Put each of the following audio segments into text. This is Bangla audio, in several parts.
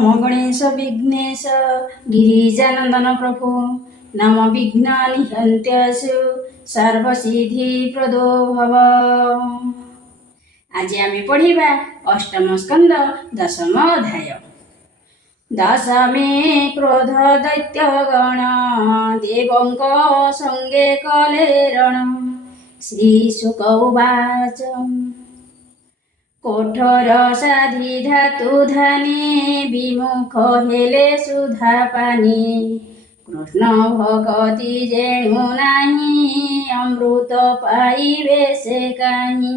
नमो गणेश विघ्नेश गिरिजानंदन प्रभु नम विघ्न निहन्त्यसु सर्वसिद्धिप्रदो भव। आज आमे पढ़िबा अष्टम स्कंद दशम अध्याय। दशमे क्रोध दैत्यगण देवंक संगे कले रण। श्रीशुक उवाच कोठर साधि धातु धाने विमुख हेले सुधा पानी। कृष्ण भगति जेणु नाही अमृत पाइबे से काहि।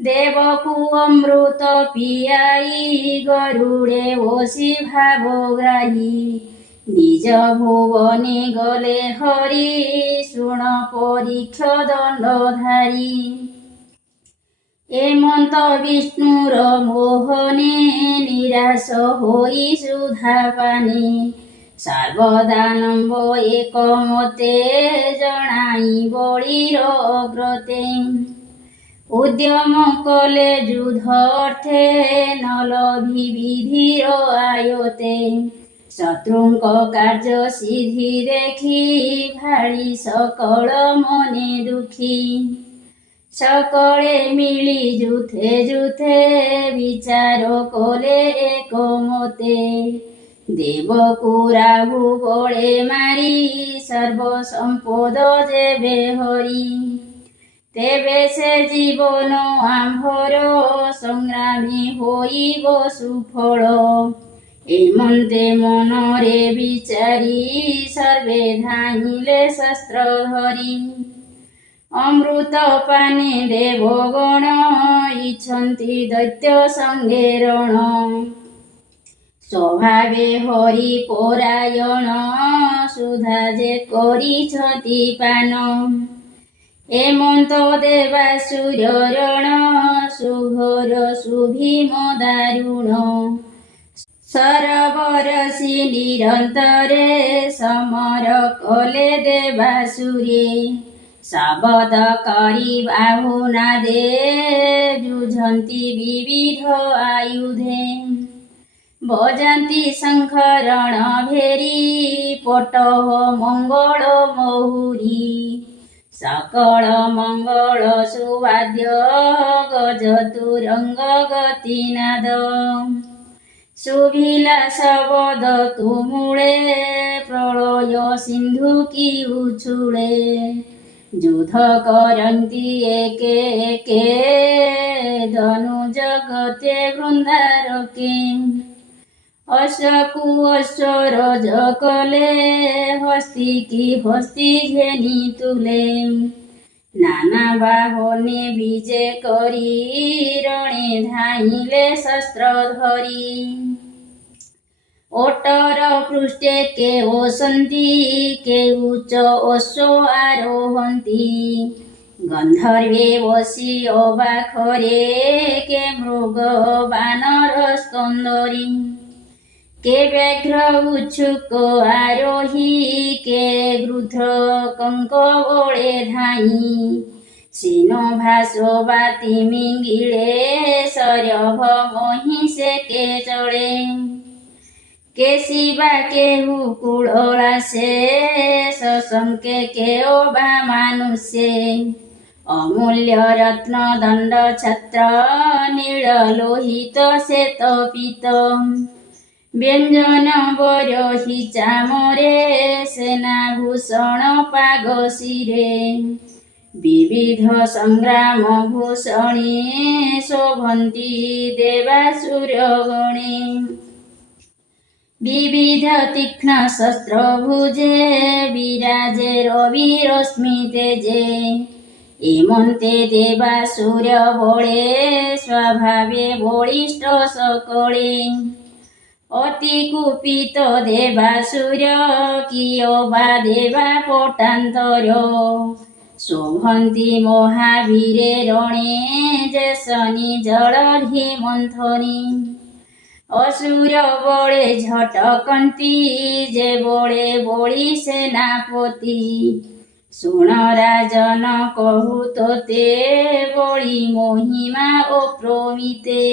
देवकु अमृत पियाई गरुड़े ओसी भावग्राही। निज भुवने गले हरि शुण परीक्ष दंडधारी। एमंत विष्णुर मोहने निराश होई सुधा पानी। सर्वदानव एक मते जनाई बलिर अग्रते। उद्यम कले युद्ध अर्थे नल विधिर आयते। शत्रुंक कार्य सिद्धि देखी भाड़ी सकल मने दुखी। सकले मिली जुथे जुथे विचार कले एक मते। देवकु राहु बळे मारी सर्व संपद जेबे हरि। तेबे से जीवन आम्भर संग्रामी होइब सुफल। एमंते मनरे विचारी सर्वे धाइले शस्त्र धरी। अमृत पाने देवगण इच्छन्ति दैत्य संगे रण। स्वभावे हरि परायण सुधा जे करिछति पान। एमंत देवासुर रण सुघोर सुभीम दारुण। सरबरसी निरंतरे समर कले देवासुरे। शबद करी बाहुनादे जुझन्ति विविध आयुधे। बजान्ति शंख रण भेरी पटह मंगल महुरी। सकल मंगल सुवाद्य गजतुरंग गतिनाद। शुभिला शबद तुमुळे प्रलय सिंधु की उछुळे। युद्ध करन्ति एके एके धनु जगते वृंदारके। अश्वकु अश्वरज कले हस्ती की हस्ती घेनी तुले। नाना बाहने विजय करी रणे धाइले शस्त्र धरी। ओटर पृष्ठे के ओसन्ति के उच्च अश्व आरोहन्ति। गंधर्वे वशी अबाखरे के मृग बानर स्कंदरी। के व्याघ्र उच्छुक आरोही के गृध्र कंक बळे धाई। सिनो भासो बाती मिंगिळे सरभ महिषे के चढ़े। के शिवा के हुकुड़ासे सशंके के ओबा मानुष्ये। अमूल्य रत्न दंड छत्र नील लोहित श्वेत पीत। व्यंजन बरही चामरे सेनाभूषण पाग शिरे। विविध संग्राम भूषणे शोभन्ति देवासुर गणे। विविध तीक्ष्ण शस्त्र भुजे विराजे रवि रश्मि तेजे। एमंते देवासुर बळे स्वभावे बलिष्ठ सकळे। अति कुपित देवासुर कियबा देवा पटान्तर। शोभन्ति महावीरे रणे जेसनि जलधि मंथनी। असुर बळे झटकन्ति जे बळे बळी सेनापति। सुण राजन कहु तोते बळी महिमा अप्रमिते।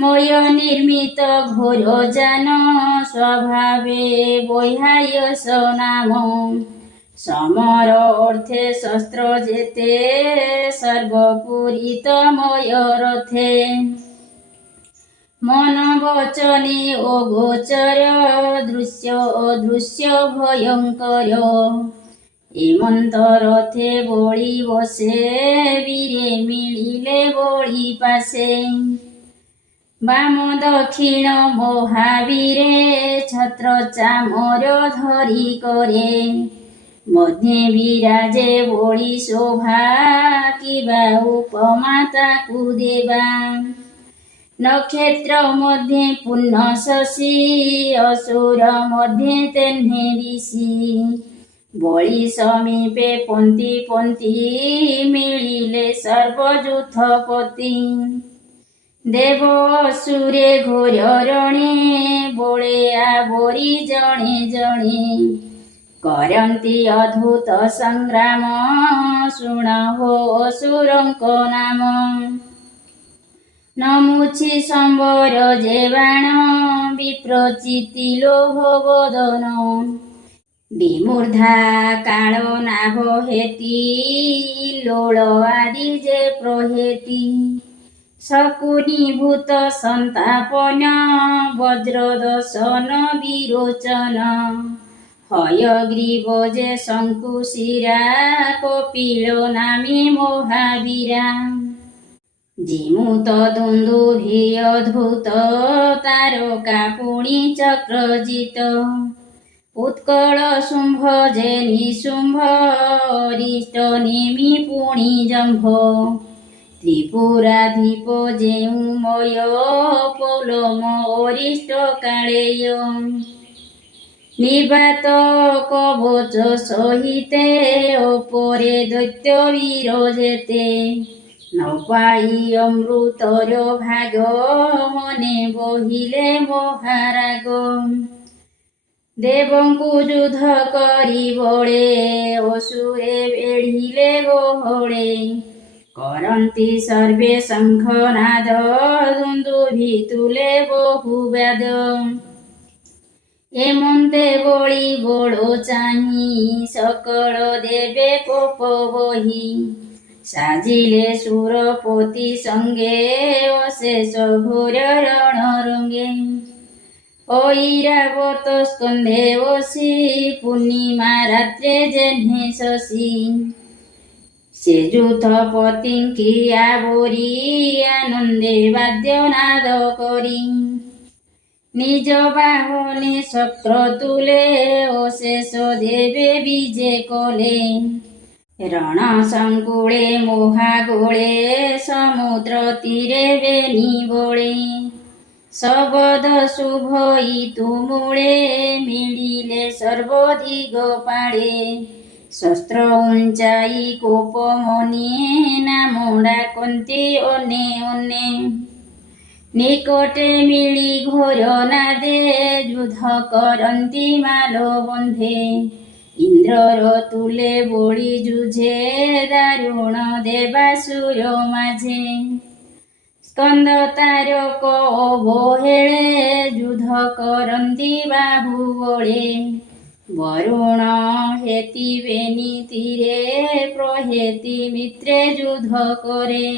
ময় নির্মিত ঘোর জান স্বভাবে বৈহায়স নাম সমর অর্থে শস্ত্র যেতে সর্বপূরিত ময় রথে মন বচনে ও গোচর দৃশ্য অদৃশ্য ভয়ঙ্কর এমন্ত রথে বলি বসে বীরে মিলিলে বলি পাশে বাম দক্ষিণ মহাবীরে ছত্র চামর ধরি করে মধ্যে বিরাজে বলি শোভা কিবা উপমা তাকু দেবা নক্ষত্র মধ্যে পূর্ণ শশী অসুর মধ্যে তেহ্নে ঋষি বলি সমীপে পন্থী পন্থী মিলিলে সর্বযুথপতি দেব অসুরে ঘোর রণে বଳେ আবরি জଣେ ଜଣେ କରନ୍ତି ଅଦ୍ଭୁତ ସଂଗ୍ରାମ ଶୁଣ ହୋ ଅସୁରଙ୍କ ନାମ ନମୁଛି ସମ୍ବର ଯେ ବାଣ ବିପ୍ରଚିତି ଲୋଭ ବଦନ ବିମୂର୍ଧା କାଳ ନାଭ ହେତି ଲୋଳ ଆଦି ଯେ ପ୍ରହେତି শকুনিভূত সন্তাপন বজ্রদশন বিরোচন হয়গ্রীব যে শঙ্কুশিরা কপিল নামে মহাবীরা জিমুত দুন্দুভি অদ্ভুত তারকা পুণি চক্রজিত উৎকଳ শুম্ভ যে নিশুম্ভ অরিষ্ট নেমি পুণি জম্ভ ত্রিপুরাধীপ যেউ ময় পৌলম অরিষ্ট কালেয় নির্বাত কবচ সহিতে ওপরে দৈত্য বীর যেতে নপাই অমৃতর ভাগ মনে বহিলে মহারাগ দেবଙ୍କୁ যুদ্ধ କରି বଳେ অসুরে বেঢ়িলে গহଳେ କରନ୍ତି ସର୍ବେ ଶଙ୍ଖନାଦ ଦୁନ୍ଦୁଭି ତୁଲେ ବହୁ ବ୍ୟାଦ ଏମନ୍ତେ ବଳି ବଡ଼ ଚାହିଁ ସକଳ ଦେବେ କୋପ ବହି ସାଜିଲେ ସୁରପତି ସଙ୍ଗେ ଅଶେଷ ଘୋର ରଣ ରଙ୍ଗେ ঐরাবত স্কন্ধে বসি পূর্ণিমা রাত্রে যেহ্নে শশী সে যুথপতিঙ্কি আবরি আনন্দে বাদ্যনাদ করি নিজ বাহনে শক্র তুলে অশেষ দেবে বিজে কলে রণ সংকুলে মহাগোলে সমুদ্র তীরে বেনি বলে শবদ শুভ ইতুমূলে মিলিলে সর্বদিগ পাড়ে শস্ত্র উঞ্চাই কোপ মনে নাম ডাকন্তি অনে অনে নিকটে মিলি ঘোর নাদে যুদ্ধ করন্তি মাল বন্ধে ইন্দ্রর তুলে বলি যুঝে দারুণ দেবাসুর মাঝে স্কন্দ তারক অবহেଳେ যুদ্ধ କରନ୍ତି ବାହୁ ବଳେ ବରୁଣ ହେତି ବେନି ତୀରେ ପ୍ରହେତି ମିତ୍ରେ ଯୁদ্ধ করে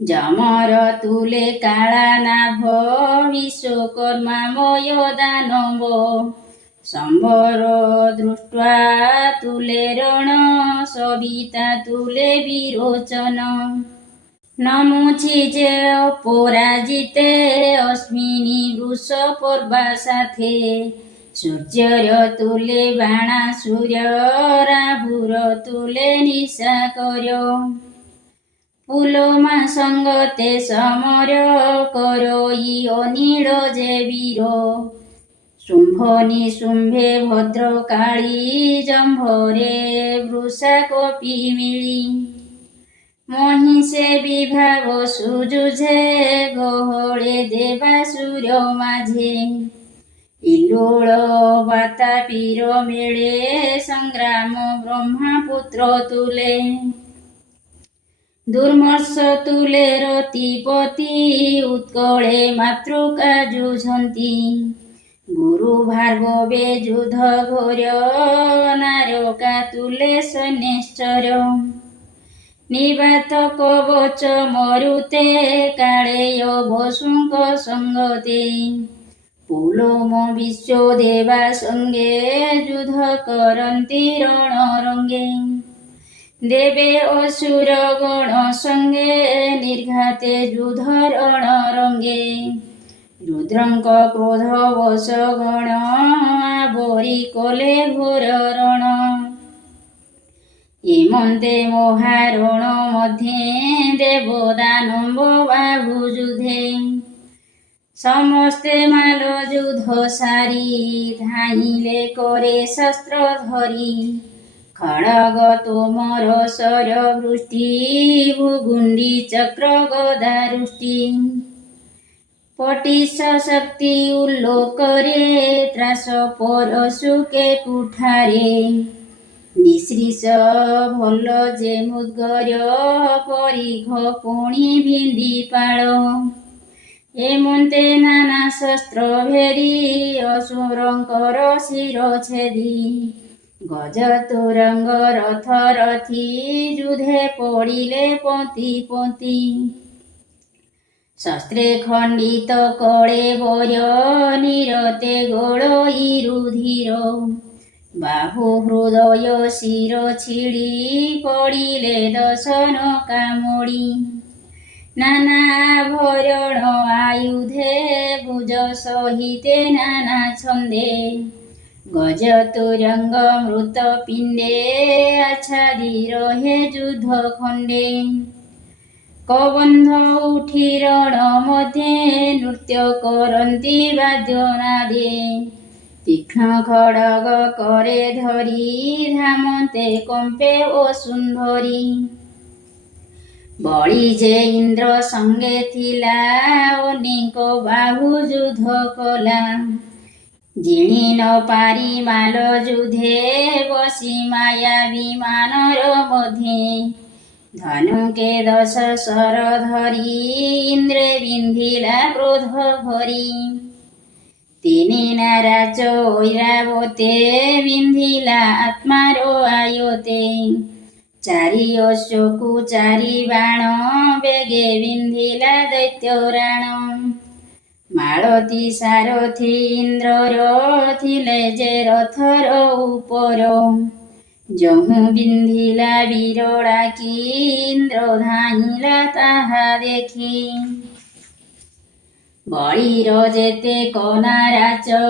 যমর তুলে কালা নাভ বিশ্বকর্মাময় দানব সম্বর দৃষ্টা তুলে রণ সবিতা তুলে বিরোচন নমুছি যে অপরাজিতে অস্মিনী বৃষ পর্বা সাথে সূর্যর তুলে বাণা সূর্য রাহুর তুলে নিশা কর পুলমা সঙ্গতে সমর করই অনীল যে বীর শুম্ভ নিশুম্ভে ভদ্রকালী জম্ভরে বৃষা কপি মিলি মহিষে বিভাগ সুযুঝে গহଳେ দেবাসুর মাঝে ইলোল বাতাপীর মেলে সংগ্রাম ব্রহ্মাপুত্র তুলে দুর্মর্ষ তুলে রতিপতি ଉତ୍କଳେ ମାତୃକା ଯୁଝନ୍ତି। ଗୁରୁ ଭାର୍ଗବେ ଯୁଧ ଘୋର ନାରକା ତୁଲେ ସୈନ୍ୟେଶ୍ଚର। ନିବାତ କବଚ ମରୁତେ କାଳେୟ ବସୁଙ୍କ ସଙ୍ଗତେ। ପୁଲୋମ ବିଶ୍ୱ ଦେବା ସଙ୍ଗେ ଯୁଧ କରନ୍ତି ରଣରଙ୍ଗେ। ଦେବେ ଅସୁର ଗଣ ସଙ୍ଗେ ନିର୍ଘାତେ ଯୁଧ ରଣରଙ୍ଗେ। ରୁଦ୍ରଙ୍କ କ୍ରୋଧ ବଶ ଗଣ ଆବରି କଲେ ଘୋର ରଣ। ଏମନ୍ତେ ମହାରଣ ମଧ୍ୟେ ଦେବ ଦାନବ ବାହୁ ଯୁଧେ। ସମସ୍ତେ ମାଲ ଯୁଧ ସାରି ଧାଇଁଲେ করে ଶସ୍ତ୍ର ଧରି। ଖଡ଼ଗ ତୋମର ଶର ବୃଷ୍ଟି ଭୂଗୁଣ୍ଡି ଚକ୍ର ଗଦା ରୁଷ୍ଟି। ପଟିଶ ଶକ୍ତି ଉଲ୍ଲୋକରେ ତ୍ରାସ ପରଶୁକେ କୁଠାରେ। ନିଶ୍ରୀଷ ଭଲ ଯେ ମୁଦ୍ଗର ପରିଘ ପୁଣି ଭିଣ୍ଡି ପାଳ। ଏମନ୍ତେ ନାନା ଶସ୍ତ୍ର ଭେଦି ଅସୁରଙ୍କର ଶିର ଛେଦି। ଗଜ ତୁରଙ୍ଗ ରଥ ରଥି ଯୁଧେ ପଡ଼ିଲେ ପନ୍ତି ପନ୍ତି। ଶସ୍ତ୍ରେ ଖଣ୍ଡିତ କଳେ ବର ନିରତେ ଗୋଳଇ ରୁଧିର। ବାହୁ ହୃଦୟ ଶିର ଛିଡ଼ି ପଡ଼ିଲେ ଦଶନ କାମୁଡ଼ି। ନାନା ଆଭରଣ ଆୟୁଧେ ଭୁଜ ସହିତେ ନାନା ଛନ୍ଦେ। ଗଜ ତୁରଙ୍ଗ ମୃତ ପିଣ୍ଡେ ଆଚ୍ଛାଦି ରହେ ଯୁଦ୍ଧ ଖଣ୍ଡେ। କବନ୍ଧ ଉଠି ରଣ ମଧ୍ୟେ ନୃତ୍ୟ କରନ୍ତି ବାଦ୍ୟନାଦେ। ତୀକ୍ଷ୍ଣ ଖଡ଼ଗ କରେ ଧରି ଧାମନ୍ତେ କମ୍ପେ ଅସୁନ୍ଦରୀ। ବଳି ଯେ ଇନ୍ଦ୍ର ସଙ୍ଗେ ଥିଲା ଅନେକ ବାହୁ ଯୁଦ୍ଧ କଲା। ଜିଣି ନ ପାରି ମାଲ ଯୁଧେ ବସି ମାୟା ବିମାନର ମଧ୍ୟେ। ଧନୁକେ ଦଶ ଶର ଧରି ଇନ୍ଦ୍ରେ ବିନ୍ଧିଲା କ୍ରୋଧ ଭରି। ତିନି ନାରାଜ ଐରାବତେ ବିନ୍ଧିଲା ଆତ୍ମାର ଆୟତେ। ଚାରି ଅଶ୍ୱକୁ ଚାରି ବାଣ ବେଗେ ବିନ୍ଧିଲା ଦୈତ୍ୟ ରାଣ। ମାଳତୀ ସାରଥି ଇନ୍ଦ୍ରର ଥିଲେ ଯେ ରଥର ଉପର। ଯହୁଁ ବିନ୍ଧିଲା ବିରଳାକି ଇନ୍ଦ୍ର ଧାଇଁଲା ତାହା ଦେଖି। ବଳିର ଯେତେ କନାରାଜ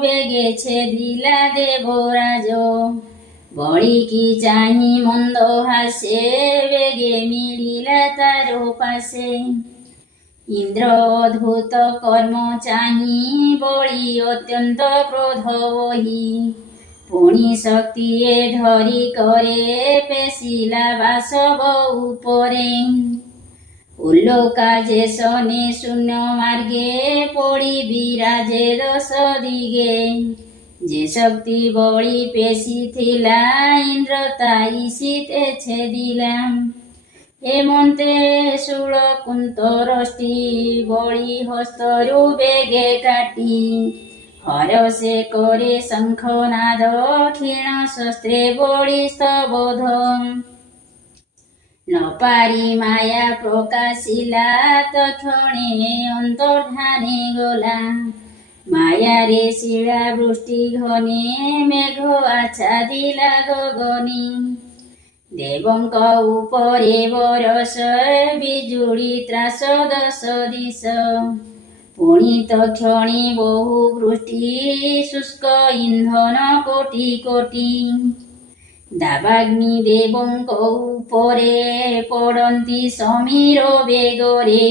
ବେଗେ ଛେଦିଲା ଦେବରାଜ। ବଳିକି ଚାହିଁ ମନ୍ଦ ହାସେ ବେଗେ ମିଳିଲା ତାର ପାଶେ। ଇନ୍ଦ୍ର ଅଦ୍ଭୁତ କର୍ମ ଚାହିଁ ବଳି ଅତ୍ୟନ୍ତ କ୍ରୋଧ ବହି। ପୁଣି ଶକ୍ତିଏ ଧରି କରେ ପେଶିଲା ବାସବ ଉପରେ। ଉଲ୍ଲୋକା ଯେ ଶନେ ଶୂନ୍ୟ ମାର୍ଗେ ପଡ଼ି ବିରାଜେ ଦଶ ଦିଗେ। ଯେ ଶକ୍ତି ବଳି ପେଶିଥିଲା ଇନ୍ଦ୍ର ତାଇ ଶୀତେ ଛେଦିଲା। ଏମନ୍ତେ ଶୂଳ କୁନ୍ତରଷ୍ଟି ବଳି ହସ୍ତରୁ ବେଗେ କାଟି। ହରସେ କରେ ଶଙ୍ଖନାଦ କ୍ଷୀଣ ଶସ୍ତ୍ରେ ବଳି ସ୍ତବୋଧ। ନ ପାରି ମାୟା ପ୍ରକାଶିଲା ତକ୍ଷଣେ ଅନ୍ତର୍ଧାନେ ଗଲା। ମାୟାରେ ଶିଳା ବୃଷ୍ଟି ଘନେ ମେଘ ଆଚ୍ଛାଦିଲା ଗଗନେ। ଦେବଙ୍କ ଉପରେ ବରଷ ବିଜୁଳି ତ୍ରାସ ଦଶ ଦିଶ। ପୁଣି ତକ୍ଷଣେ ବହୁ ବୃଷ୍ଟି ଶୁଷ୍କ ଇନ୍ଧନ କୋଟି କୋଟି। ଦାବାଗ୍ନି ଦେବଙ୍କ ଉପରେ ପଡ଼ନ୍ତି ସମୀର ବେଗରେ।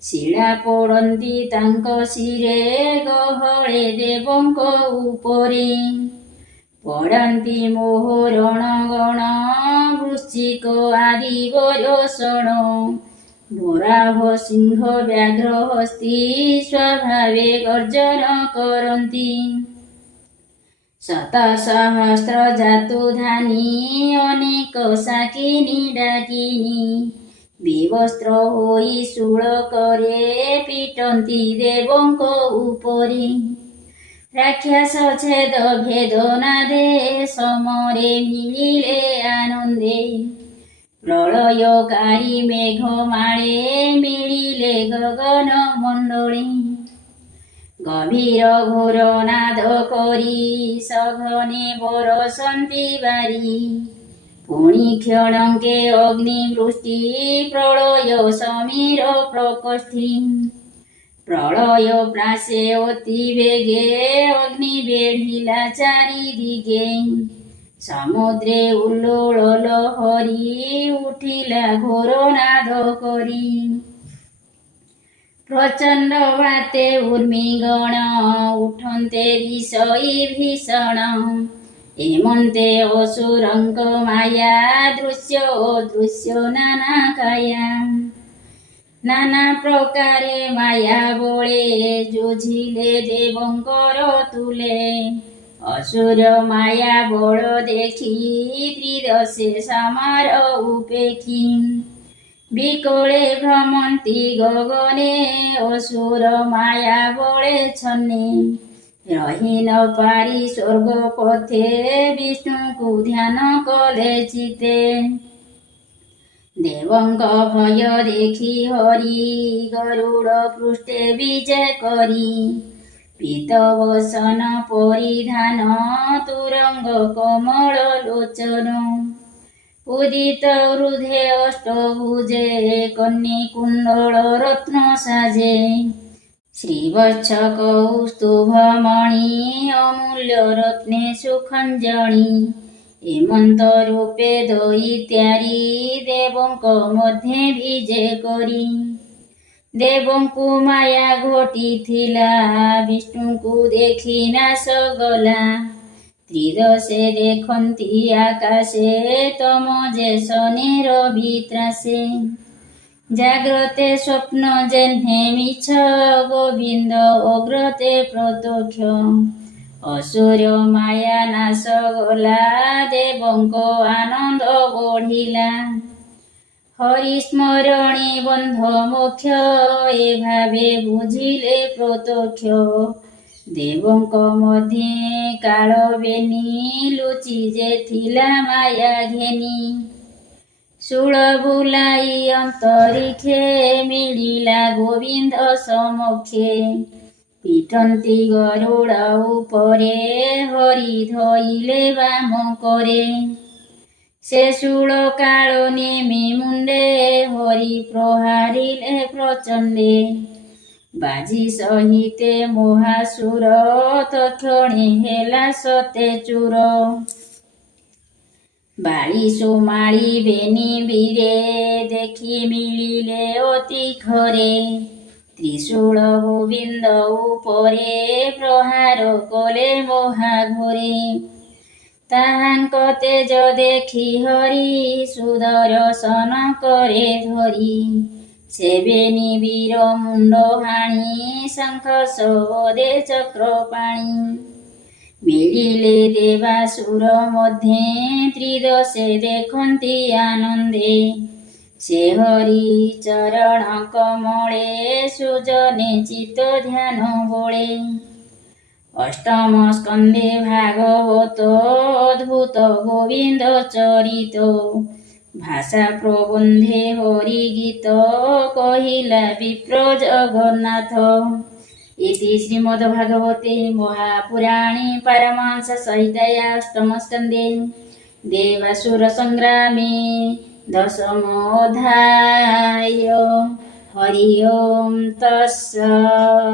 ଶିଳା ପଡ଼ନ୍ତି ତାଙ୍କ ଶିରେ ଗହଳେ ଦେବଙ୍କ ଉପରେ। ପଡ଼ନ୍ତି ମୋହରଣ ଗଣ ବୃଶ୍ଚିକ ଆଦି ବରଷଣ। ବରାହ ସିଂହ ବ୍ୟାଘ୍ର ହସ୍ତୀ ସ୍ୱଭାବେ ଗର୍ଜନ କରନ୍ତି। ଶତ ସହସ୍ର ଜାତୁ ଧାନି ଅନେକ ସାକିନି ଡାକିନି। ବିବସ୍ତ୍ର ହୋଇ ଶୂଳକରେ ପିଟନ୍ତି ଦେବଙ୍କ ଉପରେ। ରାକ୍ଷସ ଛେଦ ଭେଦନାଦେ ସମରେ ମିଳିଲେ ଆନନ୍ଦେ। ପ୍ରଳୟକାରୀ ମେଘମାଳେ ମିଳିଲେ ଗଗନ ମଣ୍ଡଳେ। ଗଭୀର ଘୋର ନାଦ କରି ସଘନେ ବରସନ୍ତି ବାରି। ପୁଣି କ୍ଷଣକେ ଅଗ୍ନିବୃଷ୍ଟି ପ୍ରଳୟ ସମୀର ପ୍ରକୋଷ୍ଠୀ। ପ୍ରଳୟ ପ୍ରାସେ ଅତି ବେଗେ ଅଗ୍ନି ବେଢ଼ିଲା ଚାରିଦିଗେ। ସମୁଦ୍ରେ ଉଲ୍ଲୋଳ ଲହରୀ ଉଠିଲା ଘୋର ନାଦ କରି। ପ୍ରଚଣ୍ଡ ବାତେ ଉର୍ମିଗଣ ଉଠନ୍ତେ ବିଷୟୀ ଭୀଷଣ। ଏମନ୍ତେ ଅସୁରଙ୍କ ମାୟା ଦୃଶ୍ୟ ଅଦୃଶ୍ୟ ନାନା କାୟା। ନାନା ପ୍ରକାରେ ମାୟା ବଳେ ଯୁଝିଲେ ଦେବଙ୍କର ତୁଲେ। ଅସୁର ମାୟା ବଳ ଦେଖି ତ୍ରିଦଶେ ସମାର ଉପେକ୍ଷୀ। ବିକଳେ ଭ୍ରମନ୍ତି ଗଗନେ ଅସୁର ମାୟା ବଳେ ଛନ୍ନେ। ରହି ନ ପାରି ସ୍ୱର୍ଗ ପଥେ ବିଷ୍ଣୁଙ୍କୁ ଧ୍ୟାନ କଲେ ଚିତେ। ଦେବଙ୍କ ଭୟ ଦେଖି ହରି ଗରୁଡ଼ ପୃଷ୍ଠେ ବିଜେ କରି। ପୀତବସନ ପରିଧାନ ତୁରଙ୍ଗ କମଳ ଲୋଚନ। ଉଦିତ ହୃଦେ ଅଷ୍ଟଭୁଜେ କର୍ଣ୍ଣେ କୁଣ୍ଡଳ ରତ୍ନ ସାଜେ। ଶ୍ରୀବତ୍ସ କୌସ୍ତୁଭମଣି ଅମୂଲ୍ୟ ରତ୍ନେ ସୁଖଞ୍ଜଣି। ଏମନ୍ତ ରୂପେ ଦଇତ୍ୟାରି ଦେବଙ୍କ ମଧ୍ୟେ ବିଜେ କରି। ଦେବଙ୍କୁ ମାୟା ଘୋଟିଥିଲା ବିଷ୍ଣୁଙ୍କୁ ଦେଖି ନାଶ ଗଲା। ତ୍ରିଦଶେ ଦେଖନ୍ତି ଆକାଶେ ତମ ଯେ ଶନିର ବିତ୍ରାସେ। ଜାଗ୍ରତେ ସ୍ୱପ୍ନ ଯେହ୍ନେ ମିଛ ଗୋବିନ୍ଦ ଅଗ୍ରତେ ପ୍ରତ୍ୟକ୍ଷ। ଅସୁର ମାୟା ନାଶ ଗଲା ଦେବଙ୍କ ଆନନ୍ଦ ବଢ଼ିଲା। ହରିସ୍ମରଣୀ ବନ୍ଧ ମୋକ୍ଷ ଏ ଭାବେ ବୁଝିଲେ ପ୍ରତ୍ୟକ୍ଷ। ଦେବଙ୍କ ମଧ୍ୟେ କାଳ ବେନି ଲୁଚି ଯେ ଥିଲା ମାୟା ଘେନି। ଶୂଳ ବୁଲାଇ ଅନ୍ତରିକ୍ଷେ ମିଳିଲା ଗୋବିନ୍ଦ ସମକ୍ଷେ। ପିଟନ୍ତି ଗରୁଡ଼ ଉପରେ ହରି ଧଇଲେ ବାମ କରେ। ସେ ଶୂଳ କାଳ ନେମି ମୁଣ୍ଡେ ହରି ପ୍ରହାରିଲେ ପ୍ରଚଣ୍ଡେ। ବାଜି ସହିତେ ମହାସୁର ତକ୍ଷଣେ ହେଲା ସତେ ଚୂର। ବାଳି ସୁମାଳି ବେନି ବୀରେ ଦେଖି ମିଳିଲେ ଅତି ଘରେ। ତ୍ରିଶୂଳ ଗୋବିନ୍ଦ ଉପରେ ପ୍ରହାର କଲେ ମହାଘୋରେ। ତାହାଙ୍କ ତେଜ ଦେଖି ହରି ସୁଦର୍ଶନ କରେ ଧରି। ସେବେନି ବୀର ମୁଣ୍ଡ ହାଣି ଶଙ୍ଖ ସବଦେ ଚକ୍ରପାଣି। ମିଳିଲେ ଦେବାସୁର ମଧ୍ୟେ ତ୍ରିଦଶେ ଦେଖନ୍ତି ଆନନ୍ଦେ। ସେ ହରି ଚରଣ କମଳେ ସୁଜନେ ଚିତ୍ତ ଧ୍ୟାନ ବଳେ। ଅଷ୍ଟମ ସ୍କନ୍ଧେ ଭାଗବତ ଅଦ୍ଭୁତ ଗୋବିନ୍ଦ ଚରିତ। ଭାଷା ପ୍ରବନ୍ଧେ ହରି ଗୀତ କହିଲା ବିପ୍ର ଜଗନ୍ନାଥ। इति श्रीमद्भागवते महापुराणे पारमहंस संहितायां अष्टमस्कन्धे देवासुरसंग्रामे दशमोऽध्याय। हरि ओं तत्सत्।